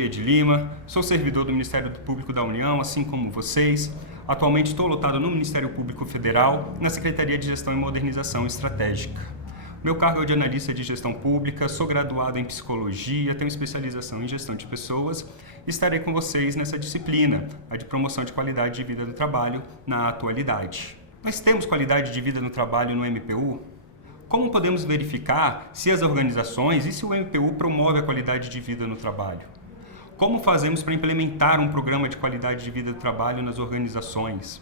Gouveia de Lima, sou servidor do Ministério Público da União, assim como vocês. Atualmente estou lotado no Ministério Público Federal, na Secretaria de Gestão e Modernização Estratégica. Meu cargo é de analista de gestão pública, sou graduado em psicologia, tenho especialização em gestão de pessoas e estarei com vocês nessa disciplina, a de promoção de qualidade de vida no trabalho na atualidade. Nós temos qualidade de vida no trabalho no MPU? Como podemos verificar se as organizações e se o MPU promove a qualidade de vida no trabalho? Como fazemos para implementar um programa de qualidade de vida do trabalho nas organizações?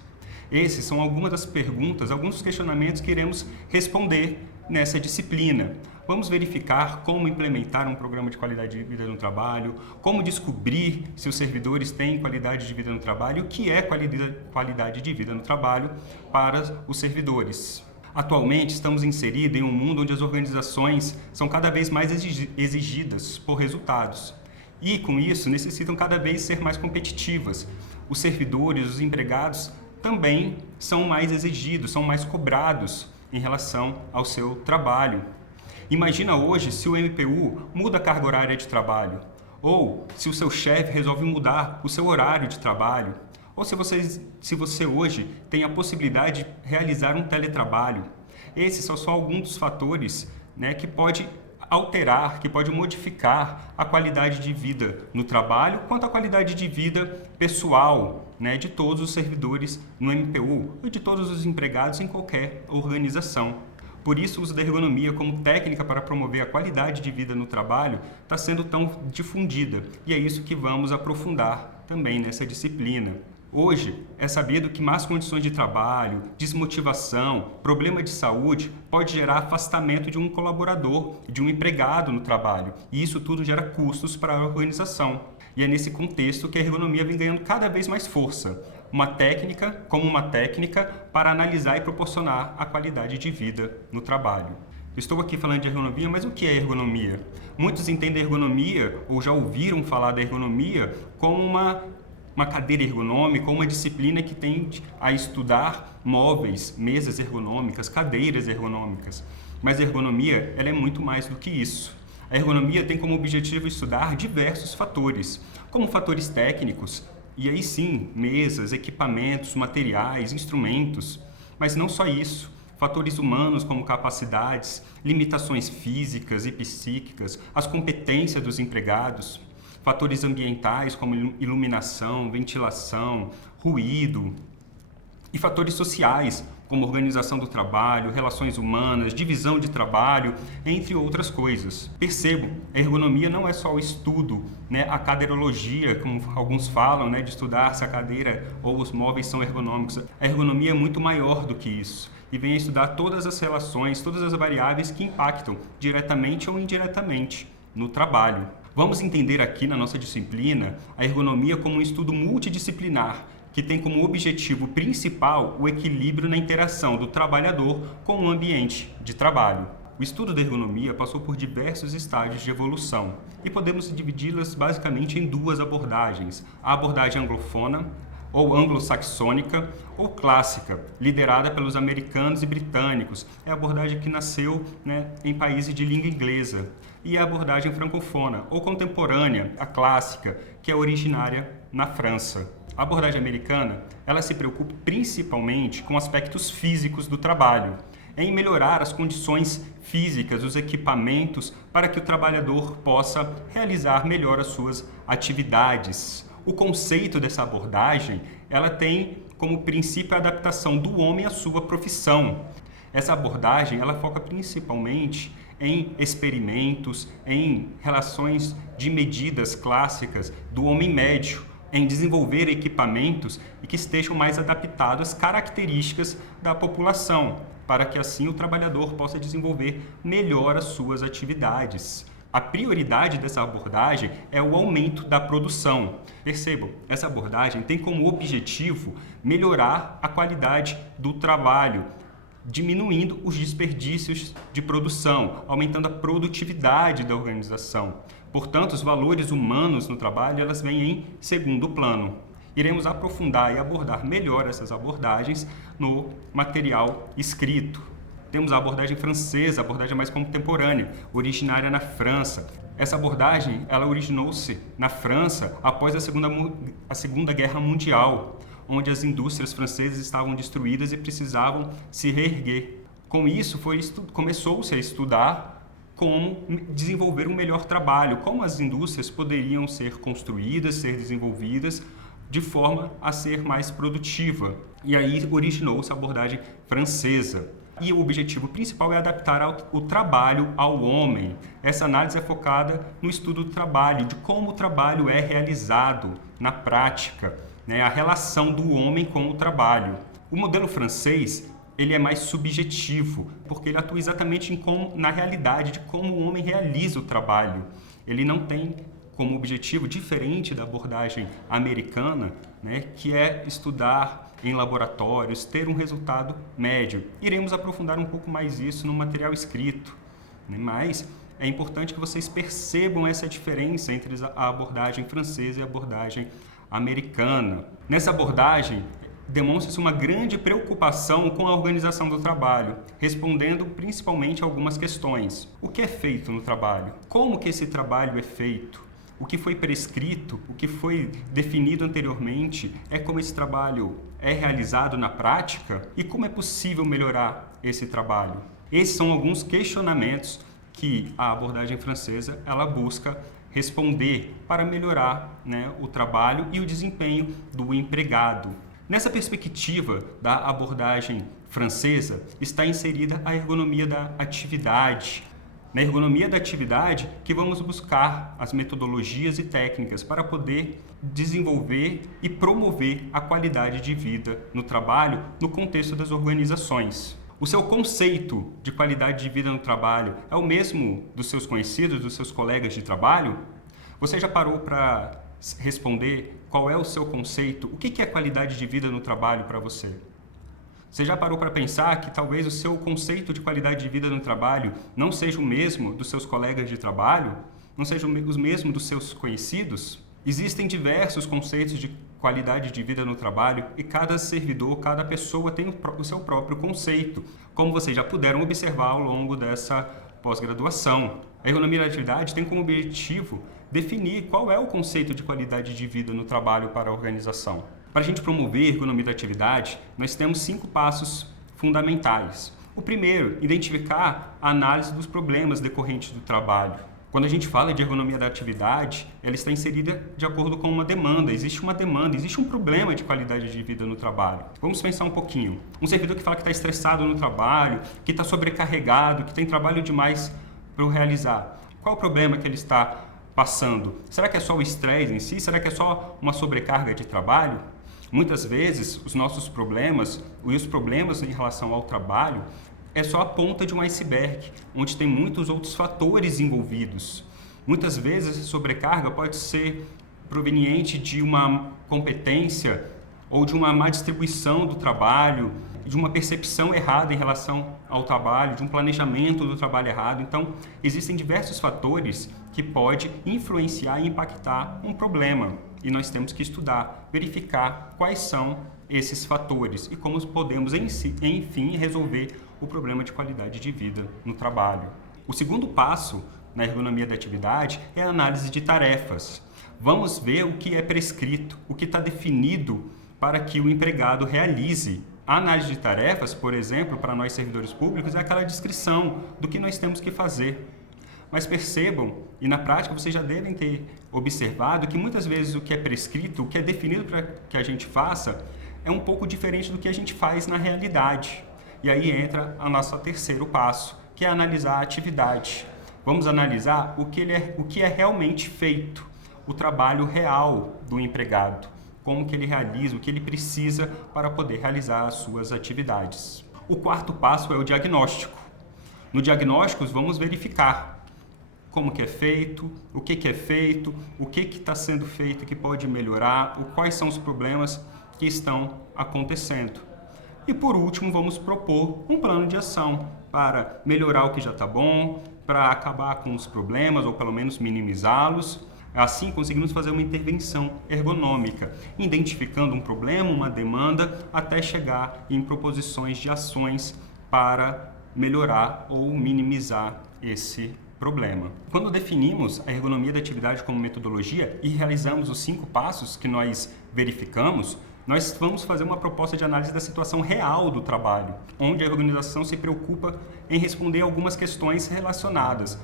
Esses são algumas das perguntas, alguns dos questionamentos que iremos responder nessa disciplina. Vamos verificar como implementar um programa de qualidade de vida no trabalho, como descobrir se os servidores têm qualidade de vida no trabalho e o que é qualidade de vida no trabalho para os servidores. Atualmente, estamos inseridos em um mundo onde as organizações são cada vez mais exigidas por resultados e, com isso, necessitam cada vez ser mais competitivas. Os servidores, os empregados também são mais exigidos, são mais cobrados em relação ao seu trabalho. Imagina hoje se o MPU muda a carga horária de trabalho, ou se o seu chefe resolve mudar o seu horário de trabalho, ou se você hoje tem a possibilidade de realizar um teletrabalho. Esses são só alguns dos fatores, que pode alterar, que pode modificar a qualidade de vida no trabalho, quanto à qualidade de vida pessoal, de todos os servidores no MPU e de todos os empregados em qualquer organização. Por isso, o uso da ergonomia como técnica para promover a qualidade de vida no trabalho está sendo tão difundida, e é isso que vamos aprofundar também nessa disciplina. Hoje, é sabido que más condições de trabalho, desmotivação, problema de saúde pode gerar afastamento de um colaborador, de um empregado no trabalho. E isso tudo gera custos para a organização. E é nesse contexto que a ergonomia vem ganhando cada vez mais força. Uma técnica para analisar e proporcionar a qualidade de vida no trabalho. Estou aqui falando de ergonomia, mas o que é ergonomia? Muitos entendem a ergonomia, ou já ouviram falar da ergonomia, como uma cadeira ergonômica, uma disciplina que tende a estudar móveis, mesas ergonômicas, cadeiras ergonômicas. Mas a ergonomia, ela é muito mais do que isso. A ergonomia tem como objetivo estudar diversos fatores, como fatores técnicos, e aí sim, mesas, equipamentos, materiais, instrumentos. Mas não só isso, fatores humanos como capacidades, limitações físicas e psíquicas, as competências dos empregados, fatores ambientais como iluminação, ventilação, ruído, e fatores sociais como organização do trabalho, relações humanas, divisão de trabalho, entre outras coisas. Percebo, a ergonomia não é só o estudo, a cadeirologia, como alguns falam, de estudar se a cadeira ou os móveis são ergonômicos. A ergonomia é muito maior do que isso e vem a estudar todas as relações, todas as variáveis que impactam diretamente ou indiretamente no trabalho. Vamos entender aqui na nossa disciplina a ergonomia como um estudo multidisciplinar que tem como objetivo principal o equilíbrio na interação do trabalhador com o ambiente de trabalho. O estudo da ergonomia passou por diversos estágios de evolução e podemos dividi-las basicamente em duas abordagens: a abordagem anglofona, ou anglo-saxônica, ou clássica, liderada pelos americanos e britânicos. É a abordagem que nasceu em países de língua inglesa. E a abordagem francofona, ou contemporânea, a clássica, que é originária na França. A abordagem americana, ela se preocupa principalmente com aspectos físicos do trabalho, em melhorar as condições físicas, os equipamentos, para que o trabalhador possa realizar melhor as suas atividades. O conceito dessa abordagem, ela tem como princípio a adaptação do homem à sua profissão. Essa abordagem, ela foca principalmente em experimentos, em relações de medidas clássicas do homem médio, em desenvolver equipamentos e que estejam mais adaptados às características da população, para que assim o trabalhador possa desenvolver melhor as suas atividades. A prioridade dessa abordagem é o aumento da produção. Percebam, essa abordagem tem como objetivo melhorar a qualidade do trabalho, diminuindo os desperdícios de produção, aumentando a produtividade da organização. Portanto, os valores humanos no trabalho, elas vêm em segundo plano. Iremos aprofundar e abordar melhor essas abordagens no material escrito. Temos a abordagem francesa, a abordagem mais contemporânea, originária na França. Essa abordagem, ela originou-se na França após a Segunda Guerra Mundial, onde as indústrias francesas estavam destruídas e precisavam se reerguer. Com isso, começou-se a estudar como desenvolver um melhor trabalho, como as indústrias poderiam ser construídas, ser desenvolvidas de forma a ser mais produtiva. E aí originou-se a abordagem francesa. E o objetivo principal é adaptar o trabalho ao homem. Essa análise é focada no estudo do trabalho, de como o trabalho é realizado na prática, né? A relação do homem com o trabalho. O modelo francês, ele é mais subjetivo, porque ele atua exatamente na realidade de como o homem realiza o trabalho. Ele não tem como objetivo, diferente da abordagem americana, né, que é estudar em laboratórios, ter um resultado médio. Iremos aprofundar um pouco mais isso no material escrito, né, mas é importante que vocês percebam essa diferença entre a abordagem francesa e a abordagem americana. Nessa abordagem, demonstra-se uma grande preocupação com a organização do trabalho, respondendo principalmente a algumas questões. O que é feito no trabalho? Como que esse trabalho é feito? O que foi prescrito, o que foi definido anteriormente, é como esse trabalho é realizado na prática e como é possível melhorar esse trabalho. Esses são alguns questionamentos que a abordagem francesa ela busca responder para melhorar, né, o trabalho e o desempenho do empregado. Nessa perspectiva da abordagem francesa está inserida a ergonomia da atividade. Na ergonomia da atividade que vamos buscar as metodologias e técnicas para poder desenvolver e promover a qualidade de vida no trabalho no contexto das organizações. O seu conceito de qualidade de vida no trabalho é o mesmo dos seus conhecidos, dos seus colegas de trabalho? Você já parou para responder qual é o seu conceito? O que é qualidade de vida no trabalho para você? Você já parou para pensar que talvez o seu conceito de qualidade de vida no trabalho não seja o mesmo dos seus colegas de trabalho? Não seja o mesmo dos seus conhecidos? Existem diversos conceitos de qualidade de vida no trabalho e cada servidor, cada pessoa tem o seu próprio conceito, como vocês já puderam observar ao longo dessa pós-graduação. A ergonomia da atividade tem como objetivo definir qual é o conceito de qualidade de vida no trabalho para a organização. Para a gente promover a ergonomia da atividade, nós temos 5 passos fundamentais. O primeiro, identificar a análise dos problemas decorrentes do trabalho. Quando a gente fala de ergonomia da atividade, ela está inserida de acordo com uma demanda. Existe uma demanda, existe um problema de qualidade de vida no trabalho. Vamos pensar um pouquinho. Um servidor que fala que está estressado no trabalho, que está sobrecarregado, que tem trabalho demais para realizar. Qual o problema que ele está passando? Será que é só o estresse em si? Será que é só uma sobrecarga de trabalho? Muitas vezes, os nossos problemas e os problemas em relação ao trabalho é só a ponta de um iceberg, onde tem muitos outros fatores envolvidos. Muitas vezes, essa sobrecarga pode ser proveniente de uma competência ou de uma má distribuição do trabalho, de uma percepção errada em relação ao trabalho, de um planejamento do trabalho errado. Então, existem diversos fatores que podem influenciar e impactar um problema. E nós temos que estudar, verificar quais são esses fatores e como podemos, enfim, resolver o problema de qualidade de vida no trabalho. O segundo passo na ergonomia da atividade é a análise de tarefas. Vamos ver o que é prescrito, o que está definido para que o empregado realize. A análise de tarefas, por exemplo, para nós servidores públicos, é aquela descrição do que nós temos que fazer. Mas percebam, e na prática vocês já devem ter observado, que muitas vezes o que é prescrito, o que é definido para que a gente faça, é um pouco diferente do que a gente faz na realidade. E aí entra o nosso terceiro passo, que é analisar a atividade. Vamos analisar o que é realmente feito, o trabalho real do empregado, como que ele realiza, o que ele precisa para poder realizar as suas atividades. O quarto passo é o diagnóstico. No diagnóstico, vamos verificar como que é feito, o que é feito, o que está sendo feito que pode melhorar, quais são os problemas que estão acontecendo. E por último, vamos propor um plano de ação para melhorar o que já está bom, para acabar com os problemas ou pelo menos minimizá-los. Assim, conseguimos fazer uma intervenção ergonômica, identificando um problema, uma demanda, até chegar em proposições de ações para melhorar ou minimizar esse problema. Quando definimos a ergonomia da atividade como metodologia e realizamos os 5 passos que nós verificamos, nós vamos fazer uma proposta de análise da situação real do trabalho, onde a organização se preocupa em responder algumas questões relacionadas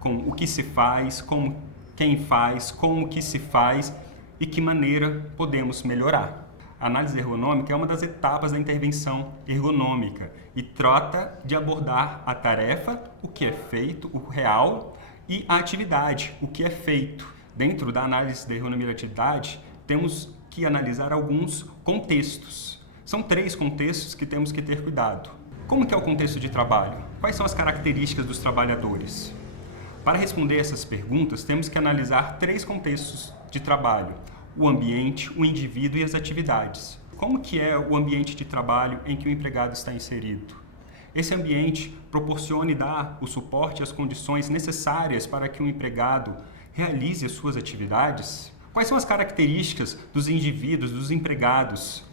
com o que se faz, com quem faz, como que se faz e que maneira podemos melhorar. A análise ergonômica é uma das etapas da intervenção ergonômica e trata de abordar a tarefa, o que é feito, o real, e a atividade, o que é feito. Dentro da análise da ergonomia da atividade, temos que analisar alguns contextos. São 3 contextos que temos que ter cuidado. Como que é o contexto de trabalho? Quais são as características dos trabalhadores? Para responder essas perguntas, temos que analisar 3 contextos de trabalho: o ambiente, o indivíduo e as atividades. Como que é o ambiente de trabalho em que o empregado está inserido? Esse ambiente proporciona e dá o suporte e as condições necessárias para que o empregado realize as suas atividades? Quais são as características dos indivíduos, dos empregados,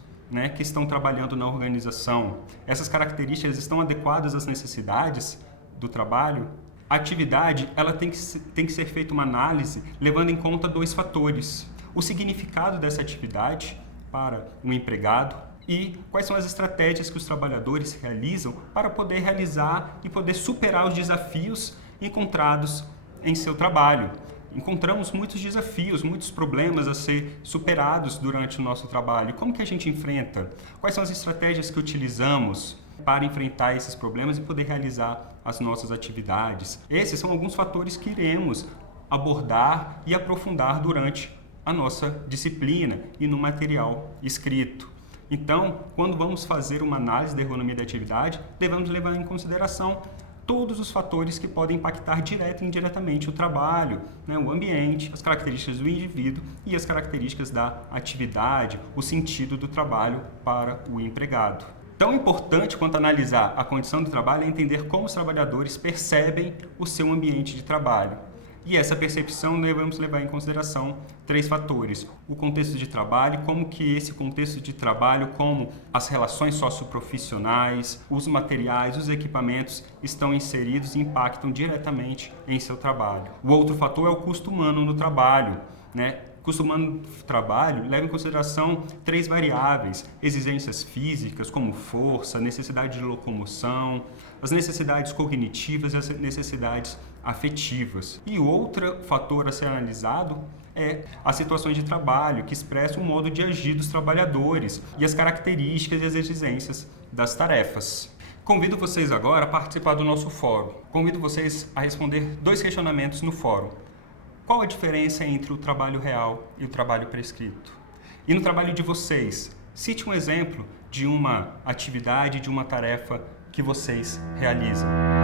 que estão trabalhando na organização? Essas características estão adequadas às necessidades do trabalho? A atividade ela tem que ser feita uma análise levando em conta 2 fatores: o significado dessa atividade para o empregado e quais são as estratégias que os trabalhadores realizam para poder realizar e poder superar os desafios encontrados em seu trabalho. Encontramos muitos desafios, muitos problemas a ser superados durante o nosso trabalho. Como que a gente enfrenta? Quais são as estratégias que utilizamos para enfrentar esses problemas e poder realizar as nossas atividades? Esses são alguns fatores que iremos abordar e aprofundar durante a nossa disciplina e no material escrito. Então, quando vamos fazer uma análise da ergonomia da atividade, devemos levar em consideração todos os fatores que podem impactar direta e indiretamente o trabalho, o ambiente, as características do indivíduo e as características da atividade, o sentido do trabalho para o empregado. Tão importante quanto analisar a condição do trabalho é entender como os trabalhadores percebem o seu ambiente de trabalho. E essa percepção devemos levar em consideração 3 fatores: o contexto de trabalho, como que esse contexto de trabalho, como as relações socioprofissionais, os materiais, os equipamentos estão inseridos e impactam diretamente em seu trabalho. O outro fator é o custo humano no trabalho, O custo humano do trabalho leva em consideração 3 variáveis: exigências físicas, como força, necessidade de locomoção, as necessidades cognitivas e as necessidades afetivas. E outro fator a ser analisado é as situações de trabalho, que expressam o modo de agir dos trabalhadores e as características e as exigências das tarefas. Convido vocês agora a participar do nosso fórum. Convido vocês a responder 2 questionamentos no fórum. Qual a diferença entre o trabalho real e o trabalho prescrito? E no trabalho de vocês, cite um exemplo de uma atividade, de uma tarefa que vocês realizam.